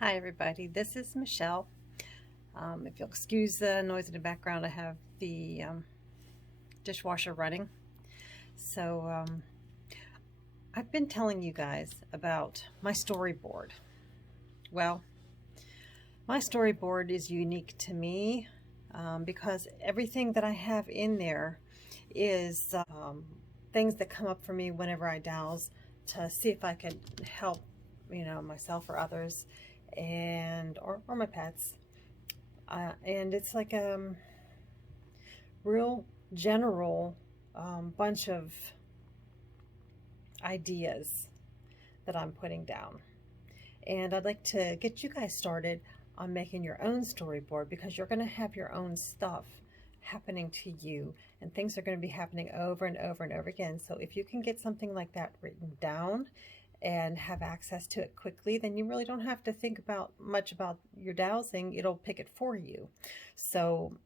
Hi everybody, this is Michelle. If you'll excuse the noise in the background, I have the dishwasher running. So I've been telling you guys about my storyboard. Well, my storyboard is unique to me because everything that I have in there is things that come up for me whenever I dowse to see if I could help, myself or others, and or my pets. And it's like a real general bunch of ideas that I'm putting down. And I'd like to get you guys started on making your own storyboard because you're going to have your own stuff happening to you, and things are going to be happening over and over and over again. So if you can get something like that written down and have access to it quickly, then you really don't have to think about much about your dowsing. It'll pick it for you. So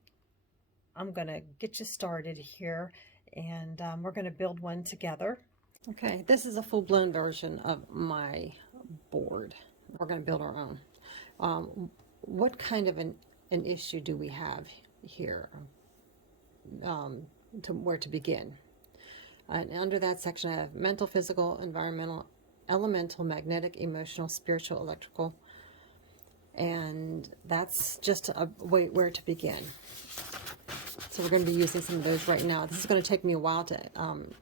I'm going to get you started here, and we're going to build one together. Okay, this is a full-blown version of my board. We're going to build our own. What kind of an issue do we have here to where to begin? And under that section, I have mental, physical, environmental, elemental, magnetic, emotional, spiritual, electrical, and that's just a way where to begin. So we're going to be using some of those right now. This is going to take me a while to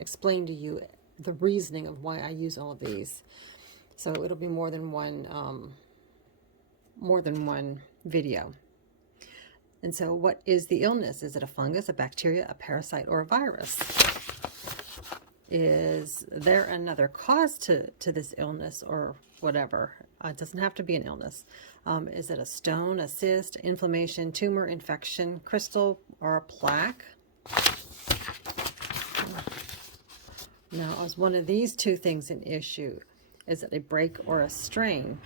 explain to you the reasoning of why I use all of these. So it'll be more than one video. And so what is the illness? Is it a fungus, a bacteria, a parasite, or a virus? Is there another cause to this illness or whatever? It doesn't have to be an illness. Is it a stone, a cyst, inflammation, tumor, infection, crystal, or a plaque? Now, is one of these two things an issue? Is it a break or a strain?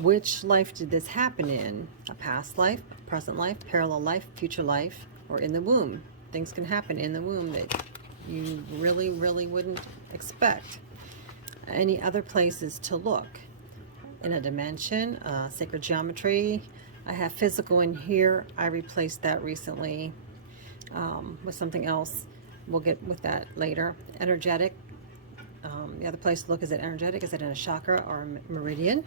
Which life did this happen in? A past life, present life, parallel life, future life, or in the womb? Things can happen in the womb that you really, really wouldn't expect. Any other places to look? In a dimension, sacred geometry. I have physical in here. I replaced that recently with something else. We'll get with that later. Energetic. The other place to look, is it energetic? Is it in a chakra or a meridian?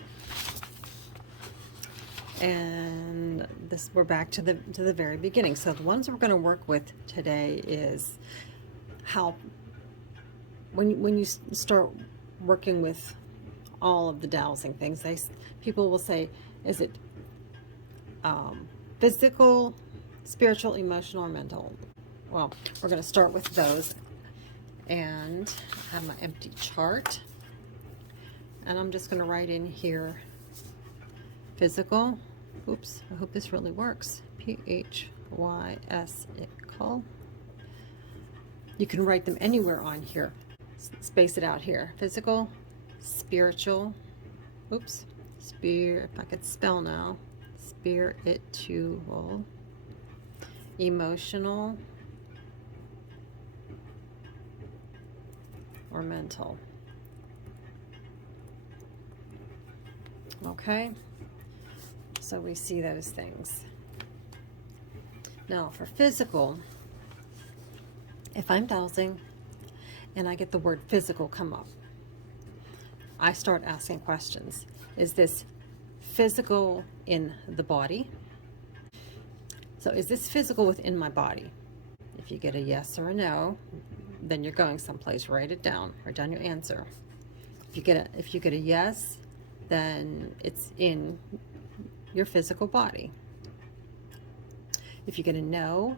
And this, we're back to the very beginning. So the ones we're going to work with today is how when you start working with all of the dowsing things, people will say, is it physical, spiritual, emotional, or mental? Well, we're going to start with those, and I have my empty chart, and I'm just going to write in here physical. Oops, I hope this really works. P-H-Y-S-I-C-A-L. You can write them anywhere on here. Space it out here. Physical, spiritual, oops, if I could spell now, spiritual, emotional, or mental. Okay, so we see those things. Now for physical, if I'm dowsing and I get the word physical come up, I start asking questions. Is this physical in the body? So is this physical within my body? If you get a yes or a no, then you're going someplace. Write it down. Write down your answer. If you get a yes, then it's in your physical body. If you get a no,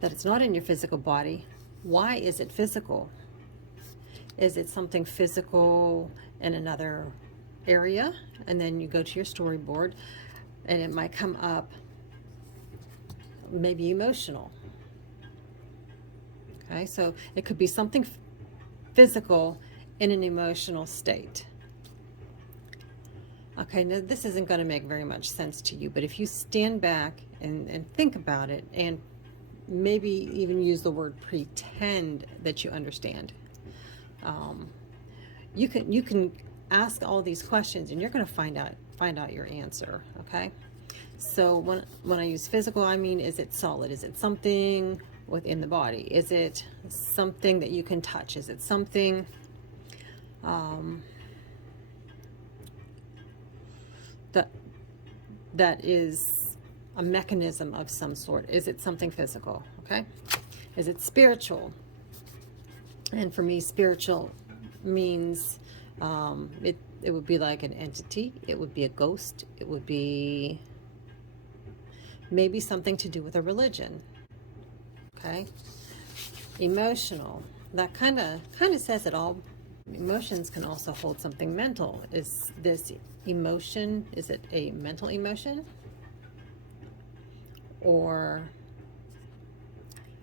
that it's not in your physical body, why is it physical? Is it something physical in another area? And then you go to your storyboard and it might come up maybe emotional. Okay, so it could be something physical in an emotional state. Okay, now this isn't going to make very much sense to you, but if you stand back and think about it, and maybe even use the word pretend that you understand, You can ask all these questions, and you're going to find out your answer. Okay. So when I use physical, I mean, is it solid? Is it something within the body? Is it something that you can touch? Is it something that is a mechanism of some sort? Is it something physical? Okay. Is it spiritual? And for me, spiritual means it would be like an entity. It would be a ghost. It would be maybe something to do with a religion. Okay. Emotional. That kind of says it all. Emotions can also hold something mental. Is this emotion, is it a mental emotion? Or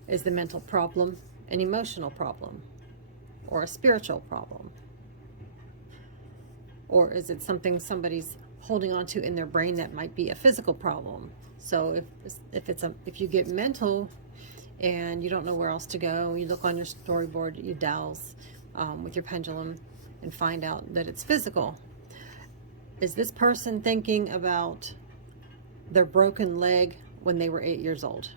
is the mental problem an emotional problem? Or a spiritual problem? Or is it something somebody's holding on to in their brain that might be a physical problem? So if you get mental and you don't know where else to go, you look on your storyboard, you dowse with your pendulum and find out that it's physical. Is this person thinking about their broken leg when they were 8 years old?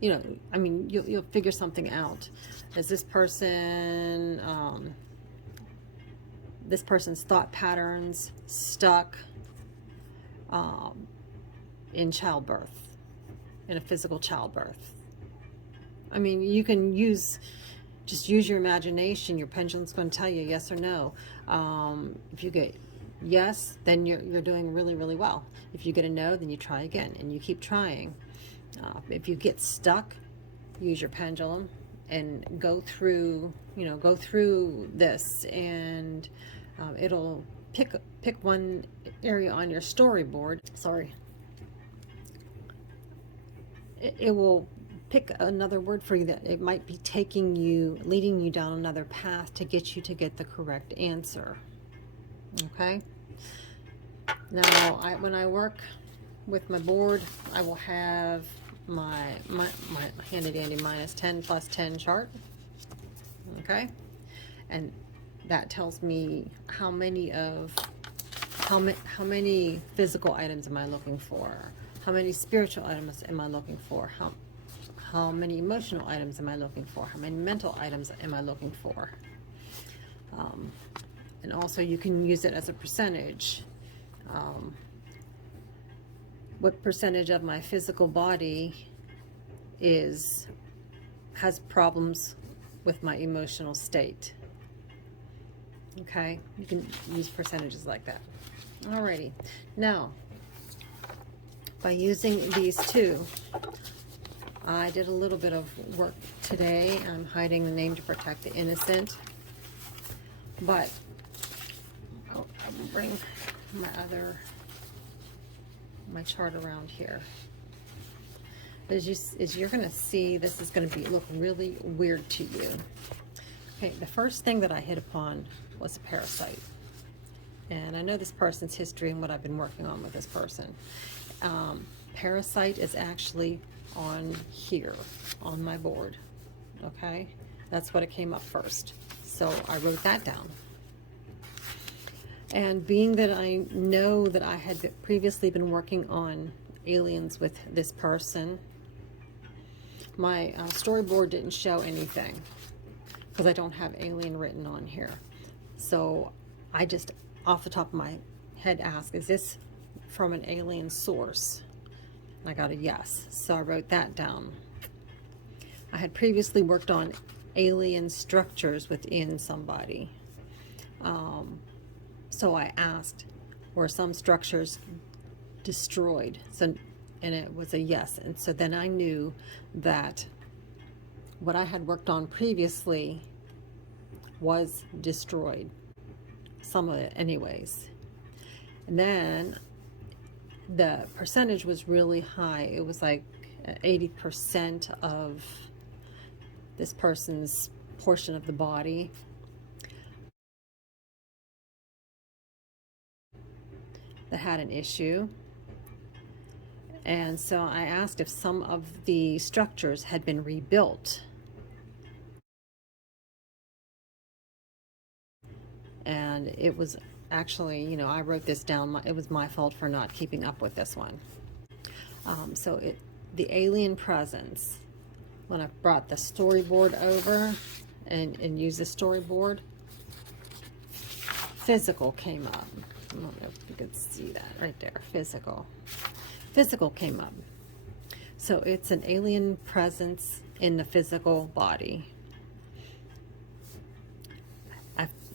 You know, I mean, you'll figure something out. Is this person, this person's thought patterns stuck in childbirth, in a physical childbirth? I mean, you can just use your imagination. Your pendulum's going to tell you yes or no. If you get yes, then you're doing really, really well. If you get a no, then you try again and you keep trying. If you get stuck, use your pendulum and go through this, and it'll pick one area on your storyboard. Sorry. It will pick another word for you that it might be leading you down another path to get the correct answer. Okay. Now, when I work with my board, I will have my handy dandy -10 + 10 chart. Okay. And that tells me how many physical items am I looking for? How many spiritual items am I looking for? How many emotional items am I looking for? How many mental items am I looking for? And also you can use it as a percentage. What percentage of my physical body has problems with my emotional state? Okay, you can use percentages like that. Alrighty, now by using these two, I did a little bit of work today. I'm hiding the name to protect the innocent, but I'll bring my chart around here. As you're going to see, this is going to look really weird to you. Okay, the first thing that I hit upon was a parasite. And I know this person's history and what I've been working on with this person. Parasite is actually on here, on my board. Okay, that's what it came up first. So I wrote that down. And being that I know that I had previously been working on aliens with this person, my storyboard didn't show anything because I don't have alien written on here. So I just, off the top of my head, asked, is this from an alien source? And I got a yes. So I wrote that down. I had previously worked on alien structures within somebody. So I asked, were some structures destroyed? And it was a yes. And so then I knew that what I had worked on previously was destroyed. Some of it anyways. And then the percentage was really high. It was like 80% of this person's portion of the body that had an issue. And so I asked if some of the structures had been rebuilt. and it was actually, you know, I wrote this down. It was my fault for not keeping up with this one. The alien presence, when I brought the storyboard over and used the storyboard, physical came up. I don't know if you can see that right there. Physical came up. So it's an alien presence in the physical body.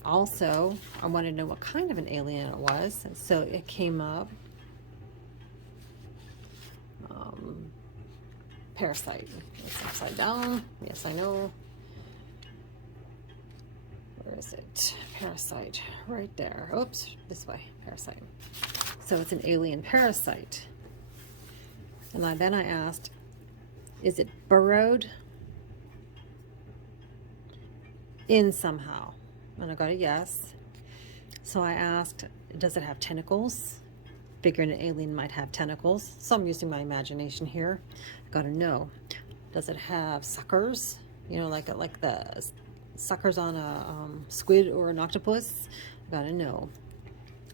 I wanted to know what kind of an alien it was, so it came up. Parasite. It's upside down. Yes, I know. Where is it? Parasite. Right there. Oops, this way. Parasite. So it's an alien parasite. And then I asked, is it burrowed in somehow? And I got a yes. So I asked, does it have tentacles? Figuring an alien might have tentacles. So I'm using my imagination here. I got a no. Does it have suckers? You know, like the suckers on a squid or an octopus? I got a no.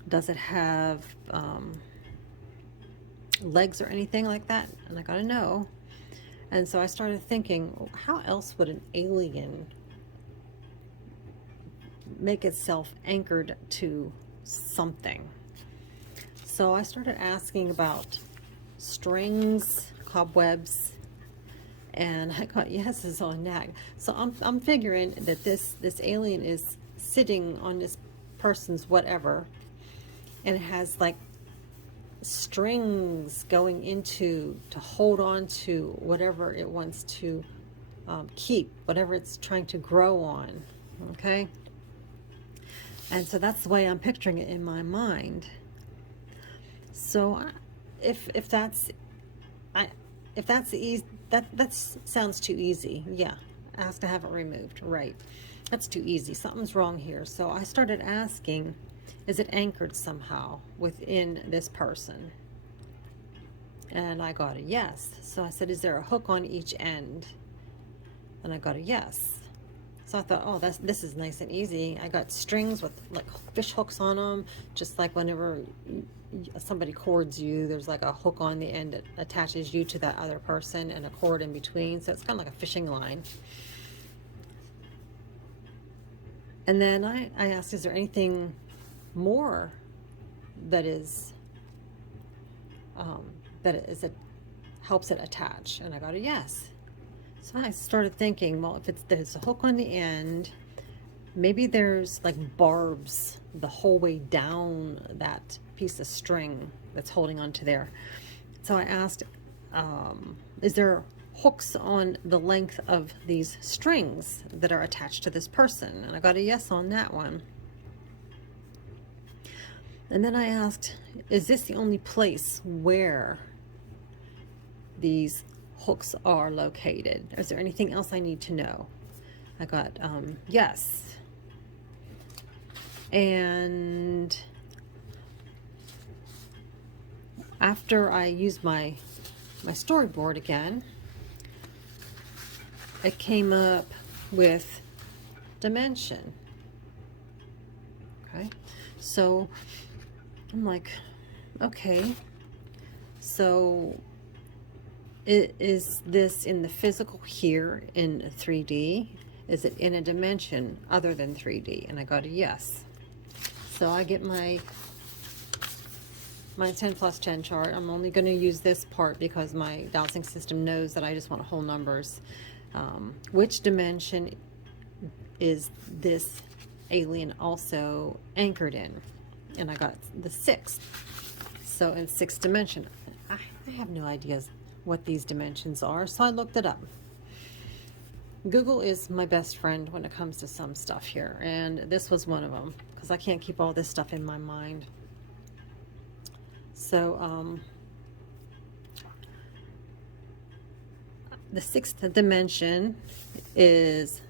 Does it have legs or anything like that? And I got a no. And so I started thinking, how else would an alien make itself anchored to something? So I started asking about strings, cobwebs, and I got yeses on that. So I'm figuring that this alien is sitting on this person's whatever, and it has like strings going into to hold on to whatever it wants to keep, whatever it's trying to grow on. Okay, and so that's the way I'm picturing it in my mind. So if that's easy, that sounds too easy. Yeah, ask to have it removed. Right, that's too easy. Something's wrong here. So I started asking, is it anchored somehow within this person? And I got a yes. So I said, is there a hook on each end? And I got a yes. So I thought, oh, this is nice and easy. I got strings with like fish hooks on them, just like whenever somebody cords you, there's like a hook on the end that attaches you to that other person and a cord in between. So it's kind of like a fishing line. And then I asked, is there anything more that it helps it attach? And I got a yes. So I started thinking, well, if there's a hook on the end, maybe there's like barbs the whole way down that piece of string that's holding onto there. So I asked, is there hooks on the length of these strings that are attached to this person? And I got a yes on that one. And then I asked, is this the only place where these hooks are located? Is there anything else I need to know? I got yes. And after I used my storyboard again, it came up with dimension. Okay, so I'm like, okay, so is this in the physical here in 3D? Is it in a dimension other than 3D? And I got a yes. So I get my 10 plus 10 chart. I'm only going to use this part because my dowsing system knows that I just want whole numbers. Which dimension is this alien also anchored in? And I got the 6th. So in 6th dimension. I have no ideas what these dimensions are, so I looked it up. Google is my best friend when it comes to some stuff here, and this was one of them, because I can't keep all this stuff in my mind. So the 6th dimension is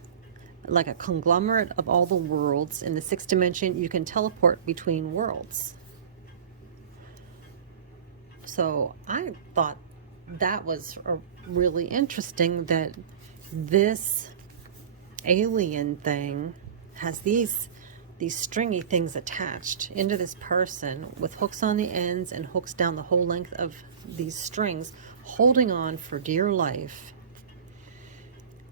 like a conglomerate of all the worlds. In the 6th dimension, you can teleport between worlds. So I thought that was really interesting, that this alien thing has these these stringy things attached into this person with hooks on the ends and hooks down the whole length of these strings, holding on for dear life,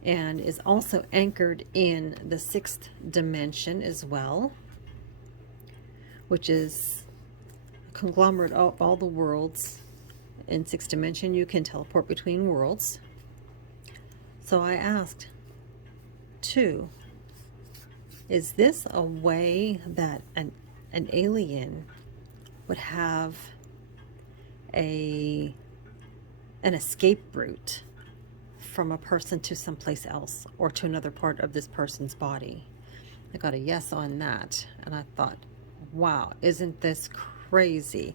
and is also anchored in the sixth dimension as well, which is a conglomerate of all the worlds. In sixth dimension, you can teleport between worlds. So I asked, too, is this a way that an alien would have an escape route from a person to someplace else or to another part of this person's body? I got a yes on that, and I thought, wow, isn't this crazy?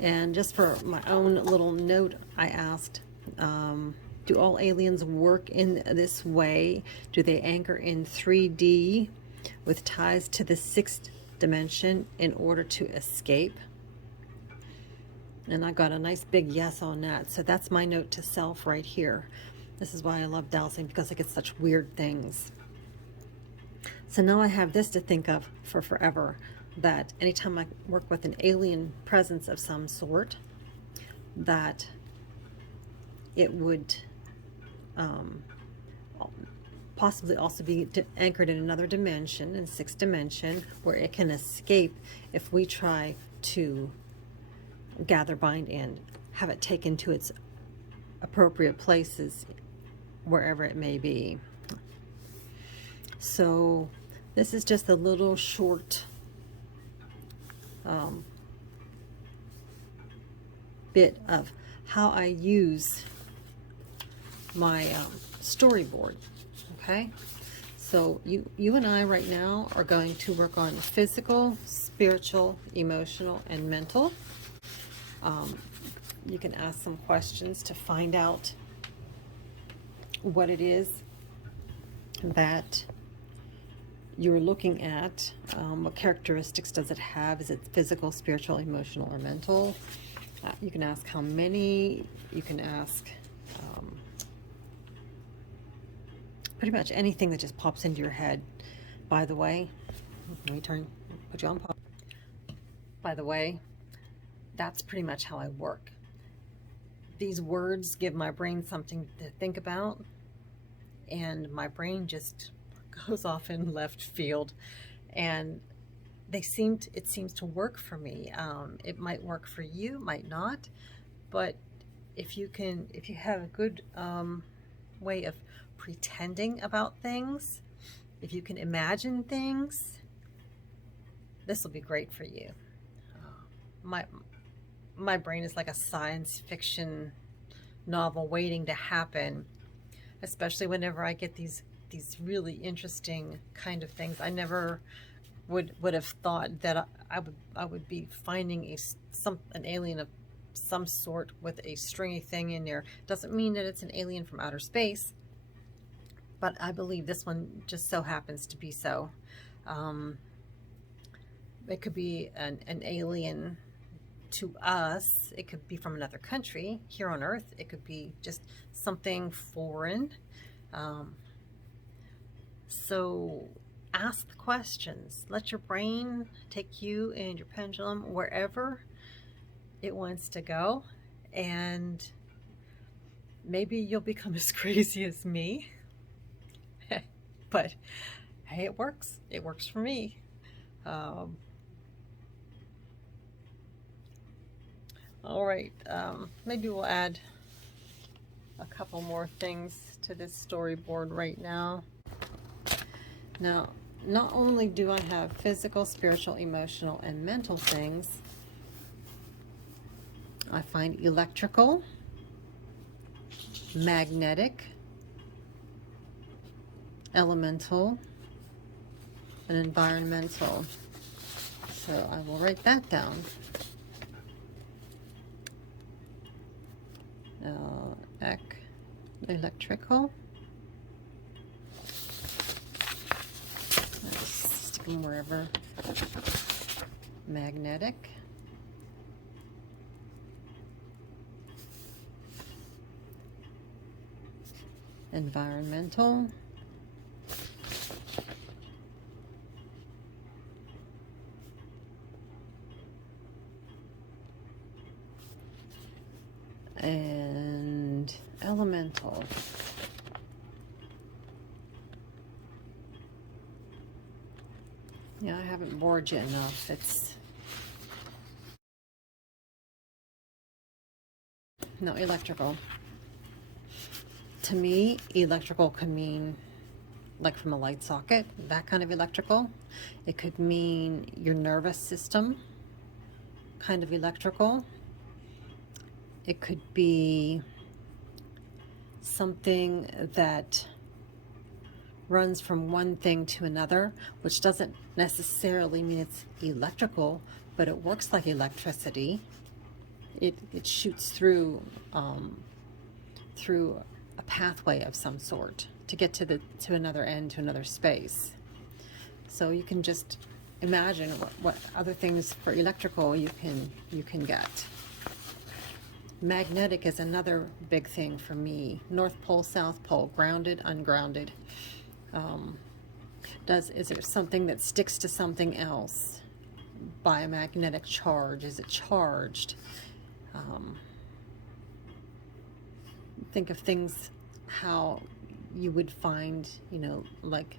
And just for my own little note, I asked, do all aliens work in this way? Do they anchor in 3D with ties to the sixth dimension in order to escape? And I got a nice big yes on that. So that's my note to self right here. This is why I love dowsing, because I get such weird things. So now I have this to think of for forever, that anytime I work with an alien presence of some sort, that it would possibly also be anchored in another dimension, in sixth dimension, where it can escape if we try to gather, bind, and have it taken to its appropriate places, wherever it may be. So this is just a little short bit of how I use my storyboard. Okay, so you and I right now are going to work on physical, spiritual, emotional, and mental. You can ask some questions to find out what it is that you're looking at. What characteristics does it have? Is it physical, spiritual, emotional, or mental? You can ask how many. You can ask pretty much anything that just pops into your head. By the way, let me put you on pause. By the way, that's pretty much how I work. These words give my brain something to think about, and my brain just goes off in left field, and it seems to work for me. It might work for you, might not, but if you have a good way of pretending about things, if you can imagine things, this will be great for you. My brain is like a science fiction novel waiting to happen, especially whenever I get these really interesting kind of things. I never would have thought that I would be finding an alien of some sort with a stringy thing in there. Doesn't mean that it's an alien from outer space, but I believe this one just so happens to be so. It could be an alien to us. It could be from another country here on Earth. It could be just something foreign. So ask the questions. Let your brain take you and your pendulum wherever it wants to go, and maybe you'll become as crazy as me. But hey, it works. It works for me. All right, maybe we'll add a couple more things to this storyboard right now. Now, not only do I have physical, spiritual, emotional, and mental things, I find electrical, magnetic, elemental, and environmental. So I will write that down. Electrical. I'll just stick them wherever. Magnetic. Environmental. elemental. Yeah, I haven't bored you enough. It's no electrical. To me, electrical can mean like from a light socket, that kind of electrical. It could mean your nervous system kind of electrical. It could be something that runs from one thing to another, which doesn't necessarily mean it's electrical, but it works like electricity. It shoots through through a pathway of some sort to get to another end, to another space. So you can just imagine what other things for electrical you can get. Magnetic is another big thing for me. North Pole, South Pole, grounded, ungrounded. Is there something that sticks to something else by a magnetic charge? Is it charged? Think of things how you would find, like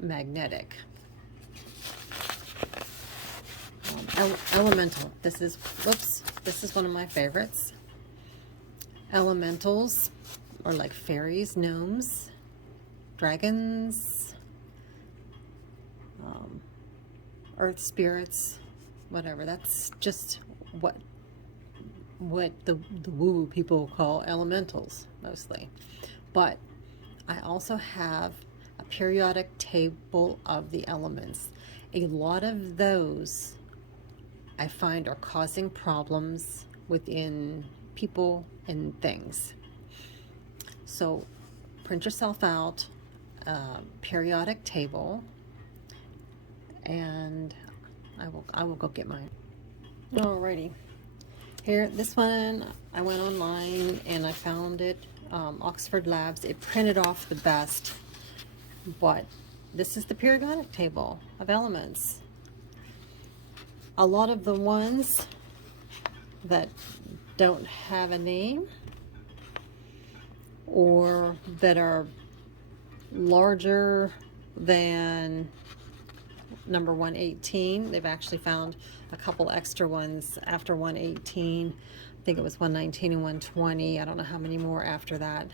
magnetic. Elemental. This is one of my favorites. Elementals are like fairies, gnomes, dragons, earth spirits, whatever. That's just what the woo people call elementals mostly. But I also have a periodic table of the elements. A lot of those I find are causing problems within people and things. So print yourself out a periodic table, and I will go get mine. Alrighty. Here, this one, I went online and I found it, Oxford Labs. It printed off the best, but this is the periodic table of elements. A lot of the ones that don't have a name or that are larger than number 118. They've actually found a couple extra ones after 118. I think it was 119 and 120. I don't know how many more after that.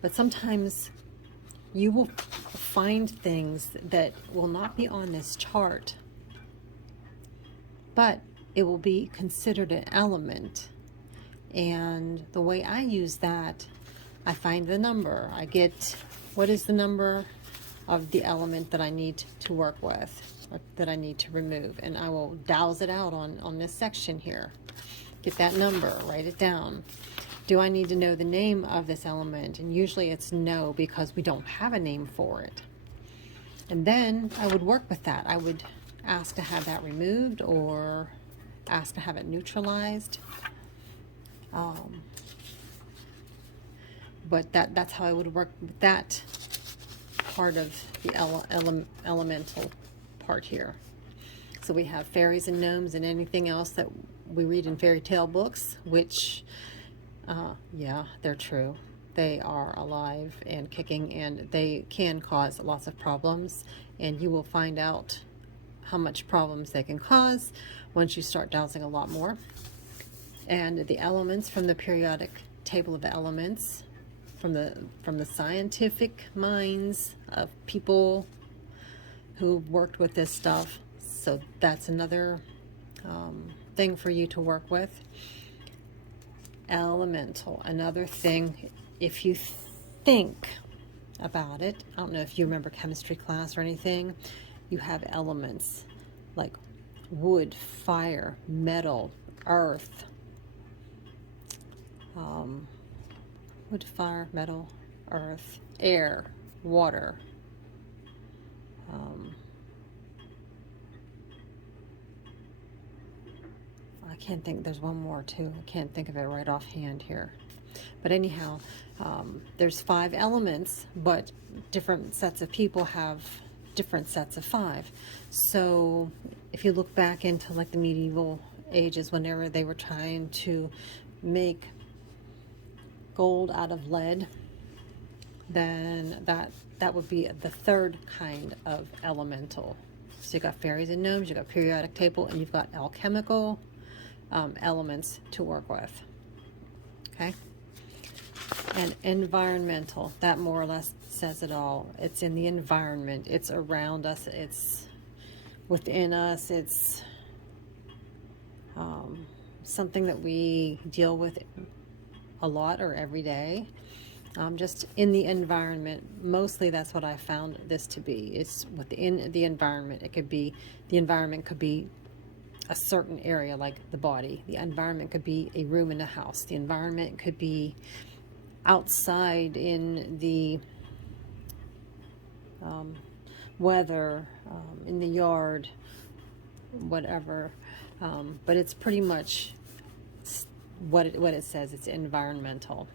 But sometimes you will find things that will not be on this chart, but it will be considered an element. And the way I use that, I find the number. I get what is the number of the element that I need to work with, or that I need to remove, and I will dowse it out on this section here. Get that number, write it down. Do I need to know the name of this element? And usually it's no, because we don't have a name for it. And then I would work with that. I would ask to have that removed or ask to have it neutralized. But that's how I would work with that part of the elemental part here. So we have fairies and gnomes and anything else that we read in fairy tale books, which, yeah, they're true. They are alive and kicking, and they can cause lots of problems, and you will find out how much problems they can cause once you start dowsing a lot more. And the elements from the periodic table of the elements, from the scientific minds of people who worked with this stuff. So that's another thing for you to work with. Elemental, another thing, if you think about it, I don't know if you remember chemistry class or anything, you have elements like wood, fire, metal, earth, wood, fire, metal, earth, air, water, I can't think, there's one more too. I can't think of it right offhand here. But anyhow, there's 5 elements, but different sets of people have different sets of 5. So if you look back into like the medieval ages, whenever they were trying to make gold out of lead, then that would be the third kind of elemental. So you've got fairies and gnomes, you've got periodic table, and you've got alchemical elements to work with. Okay? And environmental, that more or less says it all. It's in the environment, it's around us, it's within us, it's something that we deal with a lot or every day. Just in the environment, mostly that's what I found this to be. It's within the environment. It could be, the environment could be a certain area like the body. The environment could be a room in a house. The environment could be outside in the weather, in the yard, whatever. But it's pretty much what it says. It's environmental.